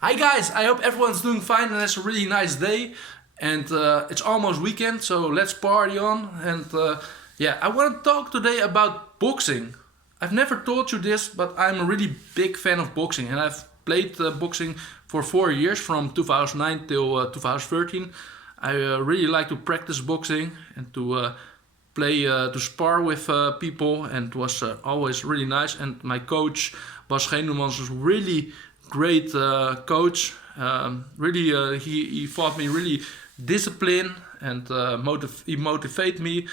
Hi guys, I hope everyone's doing fine and has a really nice day. And it's almost weekend, so let's party on. And I want to talk today about boxing. I've never told you this, but I'm a really big fan of boxing, and I've played boxing for 4 years, from 2009 till 2013. I really like to practice boxing and to play to spar with people, and it was always really nice. And my coach Bas Genemans was really great coach. He taught me really discipline, and he motivated me.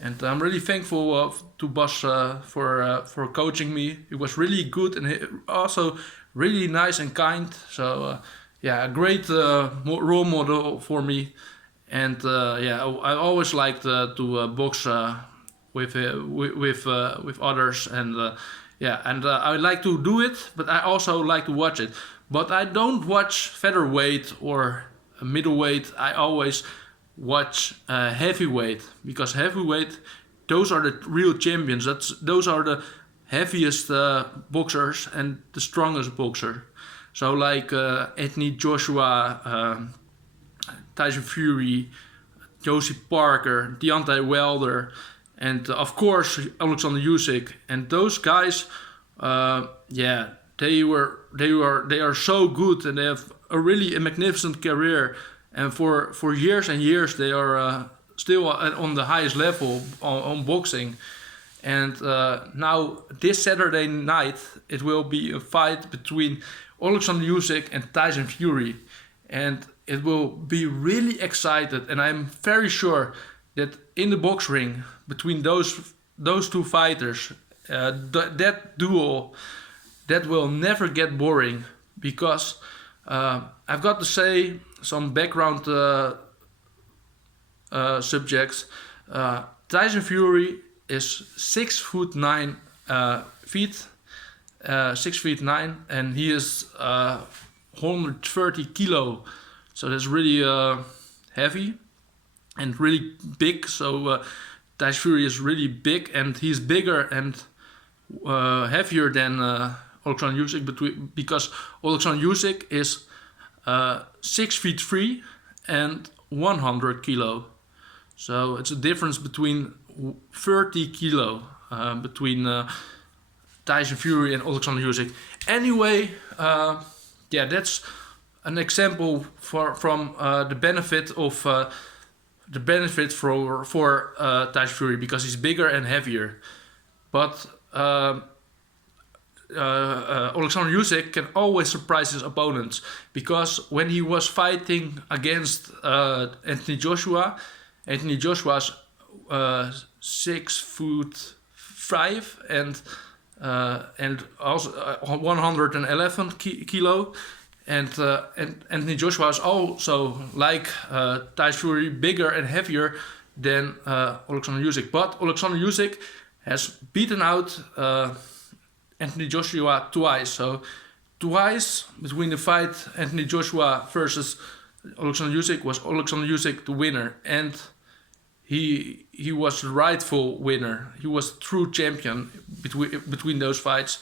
And I'm really thankful to Bas for coaching me. He was really good and also really nice and kind. So a great role model for me. And I always liked to box with others, and I like to do it, but I also like to watch it. But I don't watch featherweight or middleweight. I always watch heavyweight, because heavyweight, those are the real champions. Those are the heaviest boxers and the strongest boxer. So like Anthony Joshua, Tyson Fury, Josie Parker, Deontay Wilder, and of course Oleksandr Usyk. And those guys, they are so good, and they have a magnificent career. And for years and years, they are still on the highest level on boxing. And now this Saturday night, it will be a fight between Oleksandr Usyk and Tyson Fury, and it will be really excited. And I'm very sure that in the box ring between those two fighters, that duel, that will never get boring, because I've got to say some background subjects. Tyson Fury is 6'9" feet, 6'9", and he is 130 kilo. So that's really heavy and really big. So Tyson Fury is really big, and he's bigger and heavier than Oleksandr Usyk, because Oleksandr Usyk is 6'3" and 100 kilo. So it's a difference between 30 kilo between Tyson Fury and Oleksandr Usyk. Anyway, that's an example from the benefit for Tyson Fury, because he's bigger and heavier. But Oleksandr Usyk can always surprise his opponents, because when he was fighting against Anthony Joshua's 6'5" and also 111 kilo. And Anthony Joshua is also like Tyson Fury, bigger and heavier than Oleksandr Usyk. But Oleksandr Usyk has beaten out Anthony Joshua twice. So twice between the fight Anthony Joshua versus Oleksandr Usyk was Oleksandr Usyk the winner, and he was the rightful winner. He was true champion between those fights,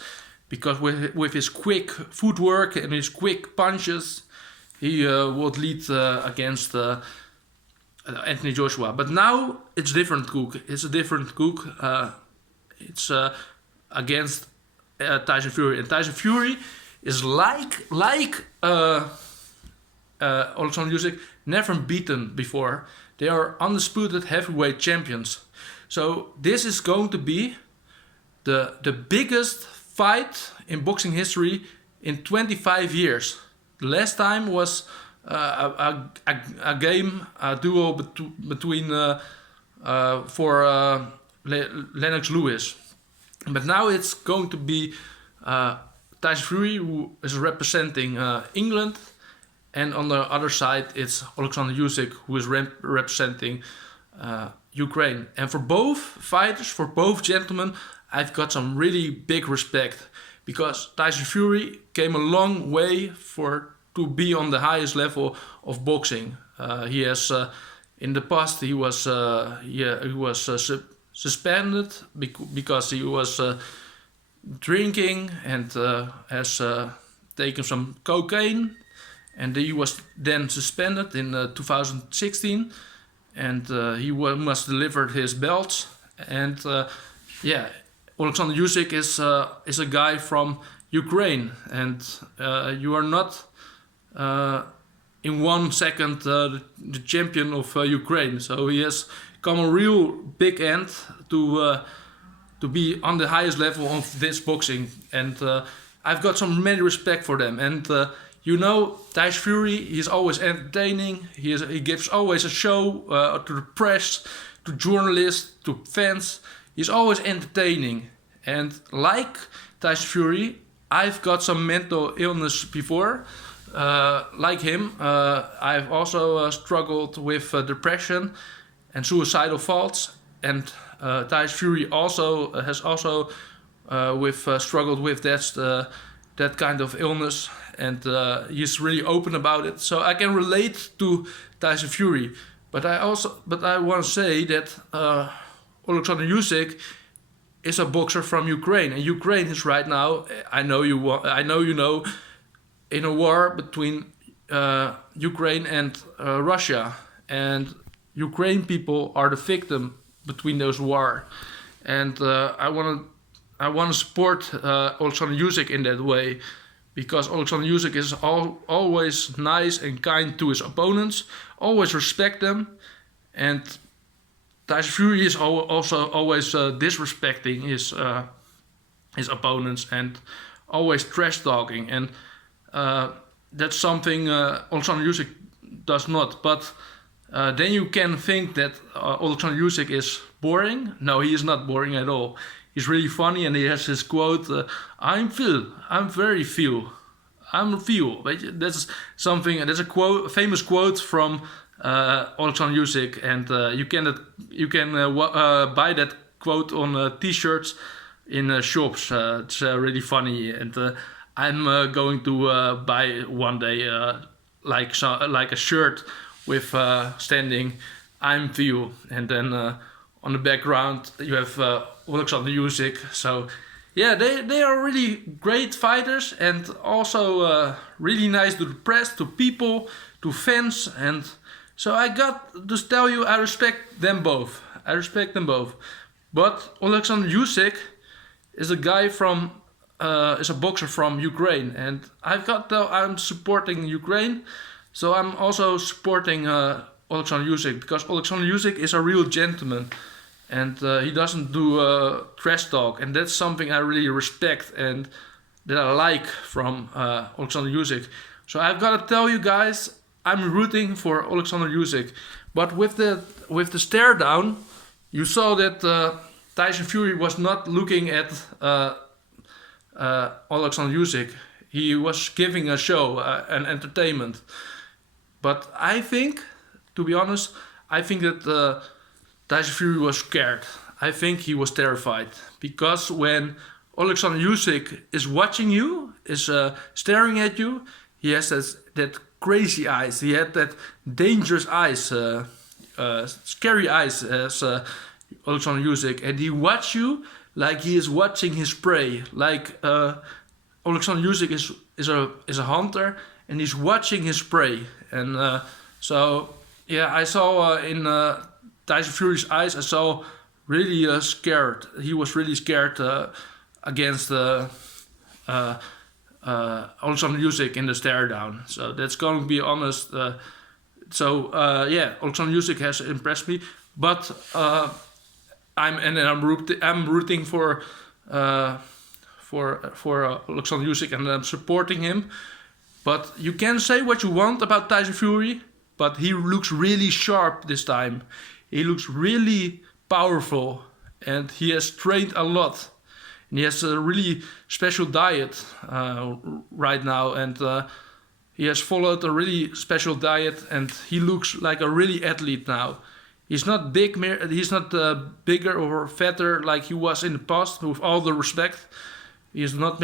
because with his quick footwork and his quick punches, he would lead against Anthony Joshua. But now it's different cook. It's a different cook. It's against Tyson Fury, and Tyson Fury is like Oleksandr Usyk, never beaten before. They are undisputed heavyweight champions. So this is going to be the biggest fight in boxing history in 25 years. The last time was a duel between Lennox Lewis. But now it's going to be Tyson Fury, who is representing England, and on the other side it's Oleksandr Usyk, who is representing Ukraine. And for both fighters, for both gentlemen, I've got some really big respect, because Tyson Fury came a long way to be on the highest level of boxing. He has in the past he was suspended because he was drinking and has taken some cocaine. and he was then suspended in 2016, and must deliver his belts. And yeah, Oleksandr Usyk is a guy from Ukraine, and you are not in 1 second the champion of Ukraine. So he has come a real big end to be on the highest level of this boxing, and I've got some many respect for them. And you know, Tyson Fury, he's always entertaining. He gives always a show to the press, to journalists, to fans. He's always entertaining. And like Tyson Fury, I've got some mental illness before. Like him, I've also struggled with depression and suicidal thoughts. And Tyson Fury also has struggled with that kind of illness, and he's really open about it. So I can relate to Tyson Fury, but I want to say that Oleksandr Usyk is a boxer from Ukraine, and Ukraine is right now, I know you know, in a war between Ukraine and Russia, and Ukraine people are the victim between those war, and I want to support Oleksandr Usyk in that way, because Oleksandr Usyk is always nice and kind to his opponents, always respect them, and Tyson Fury is also always disrespecting his opponents and always trash talking, and that's something Oleksandr Usyk does not. But then you can think that Oleksandr Usyk is boring. No, he is not boring at all. He's really funny, and he has his quote, I'm Phil, I'm very Phil, I'm Phil. That's a famous quote from Oleksandr Usyk, and you can buy that quote on t-shirts in shops. It's really funny, and I'm going to buy one day like a shirt with standing I'm Phil, and then on the background you have Oleksandr Usyk. So yeah, they are really great fighters, and also really nice to the press, to people, to fans. And so I got to tell you, I respect them both. But Oleksandr Usyk is a guy from is a boxer from Ukraine, and I'm supporting Ukraine, so I'm also supporting Oleksandr Usyk, because Oleksandr Usyk is a real gentleman, and he doesn't do trash talk, and that's something I really respect and that I like from Oleksandr Usyk. So I've got to tell you guys, I'm rooting for Oleksandr Usyk. But with the stare down, you saw that Tyson Fury was not looking at Oleksandr Usyk. He was giving a show, an entertainment. But I think, to be honest, I think that Tyson Fury was scared. I think he was terrified, because when Oleksandr Usyk is watching you, is staring at you, he has that crazy eyes. He had that dangerous eyes, scary eyes as Oleksandr Usyk, and he watch you like he is watching his prey. Like Oleksandr Usyk is a hunter, and he's watching his prey. And so yeah, I saw in Tyson Fury's eyes, I saw really scared. He was really scared against Oleksandr Usyk in the stare down. So that's going to be honest. Yeah, Oleksandr Usyk has impressed me, but I'm rooting for Oleksandr Usyk, and I'm supporting him. But you can say what you want about Tyson Fury, but he looks really sharp this time. He looks really powerful, and he has trained a lot. And he has a really special diet right now, and he has followed a really special diet, and he looks like a really athlete now. He's not big. He's not bigger or fatter like he was in the past. With all the respect, he's not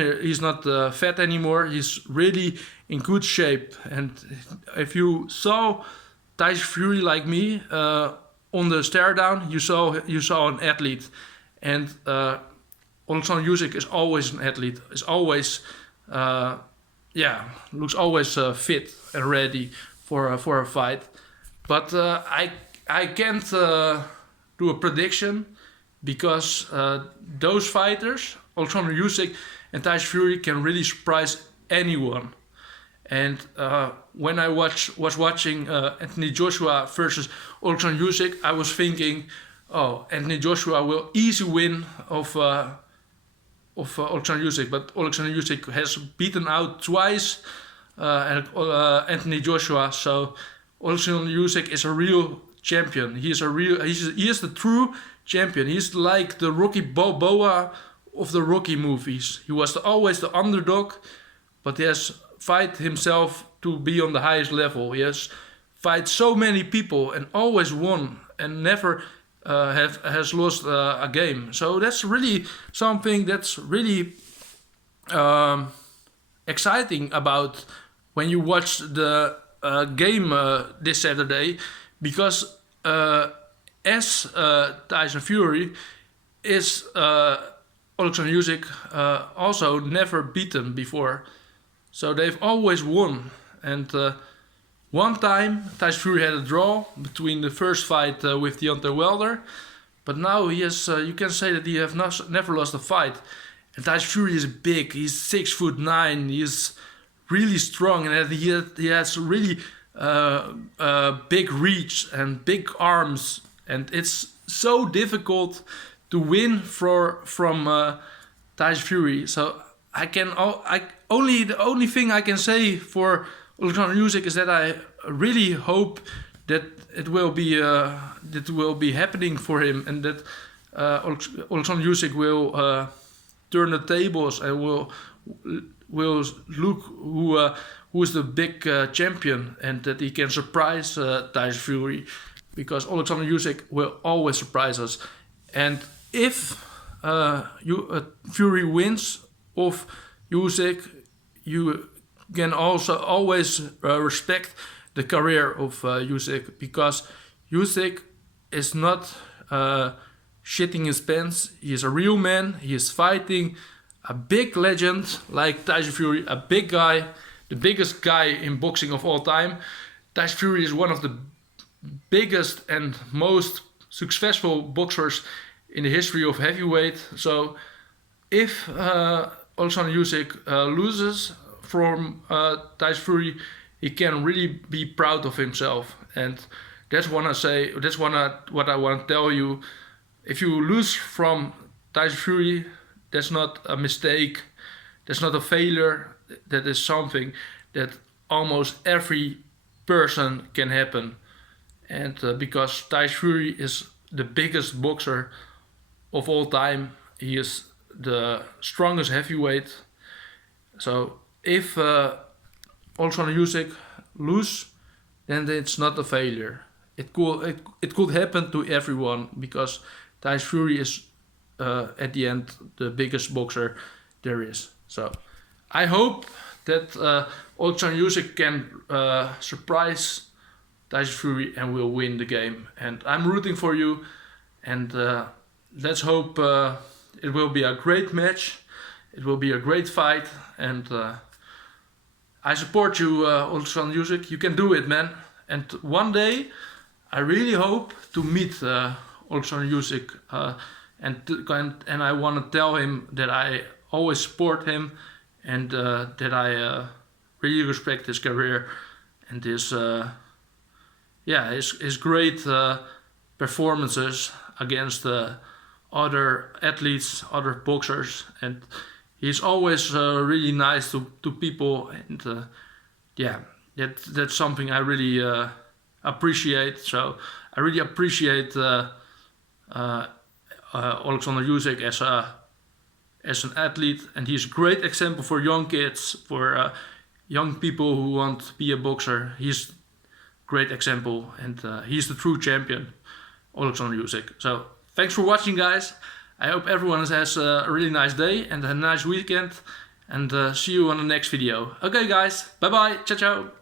fat anymore. He's really in good shape. And if you saw Tyson Fury like me on the stare down, you saw an athlete. And Oleksandr Usyk is always an athlete. Is always yeah, looks always fit and ready for a fight. But I can't do a prediction because those fighters, Oleksandr Usyk and Tyson Fury, can really surprise anyone. And when I was watching Anthony Joshua versus Oleksandr Usyk, I was thinking, oh, Anthony Joshua will easy win of Oleksandr Usyk, but Oleksandr Usyk has beaten out twice Anthony Joshua. So Oleksandr Usyk is a real champion. He is the true champion. He's like the Rocky Balboa of the Rocky movies. He was always the underdog, but he has fight himself to be on the highest level. He has fight so many people and always won and never has lost a game. So that's really something that's really exciting about when you watch the game this Saturday, because as Tyson Fury is Oleksandr Usyk also never beaten before. So they've always won. And one time Tyson Fury had a draw between the first fight with Deontay Wilder, but now he has, you can say that he has never lost a fight. And Tyson Fury is big. He's 6'9". He's really strong, and he has really big reach and big arms. And it's so difficult to win from Tyson Fury. So the only thing I can say for Oleksandr Usyk is that I really hope that it will be happening for him, and that Oleksandr Usyk will turn the tables and will look who is the big champion, and that he can surprise Tyson Fury, because Oleksandr Usyk will always surprise us. And if Fury wins of Usyk, you can also always respect the career of Usyk, because Usyk is not shitting his pants. He is a real man. He is fighting a big legend like Tyson Fury, a big guy, the biggest guy in boxing of all time. Tyson Fury is one of the biggest and most successful boxers in the history of heavyweight. So if Oleksandr Usyk loses from Tyson Fury, he can really be proud of himself. And that's what I want to tell you. If you lose from Tyson Fury, that's not a mistake, that's not a failure, that is something that almost every person can happen. And because Tyson Fury is the biggest boxer of all time, he is the strongest heavyweight. So if Oleksandr Usyk lose, then it's not a failure. It could happen to everyone, because Tyson Fury is at the end the biggest boxer there is. So I hope that Oleksandr Usyk can surprise Tyson Fury and will win the game. And I'm rooting for you. And let's hope it will be a great match. It will be a great fight. And I support you, Oleksandr Usyk. You can do it, man. And one day, I really hope to meet Oleksandr Usyk, and I want to tell him that I always support him, and that I really respect his career and his great performances against other athletes, other boxers, and he's always really nice to people, and that's something I really appreciate. So I really appreciate Oleksandr Usyk as an athlete, and he's a great example for young kids, for young people who want to be a boxer. He's a great example, and he's the true champion, Oleksandr Usyk. So thanks for watching, guys. I hope everyone has a really nice day and a nice weekend, and see you on the next video. Okay, guys, bye bye, ciao ciao.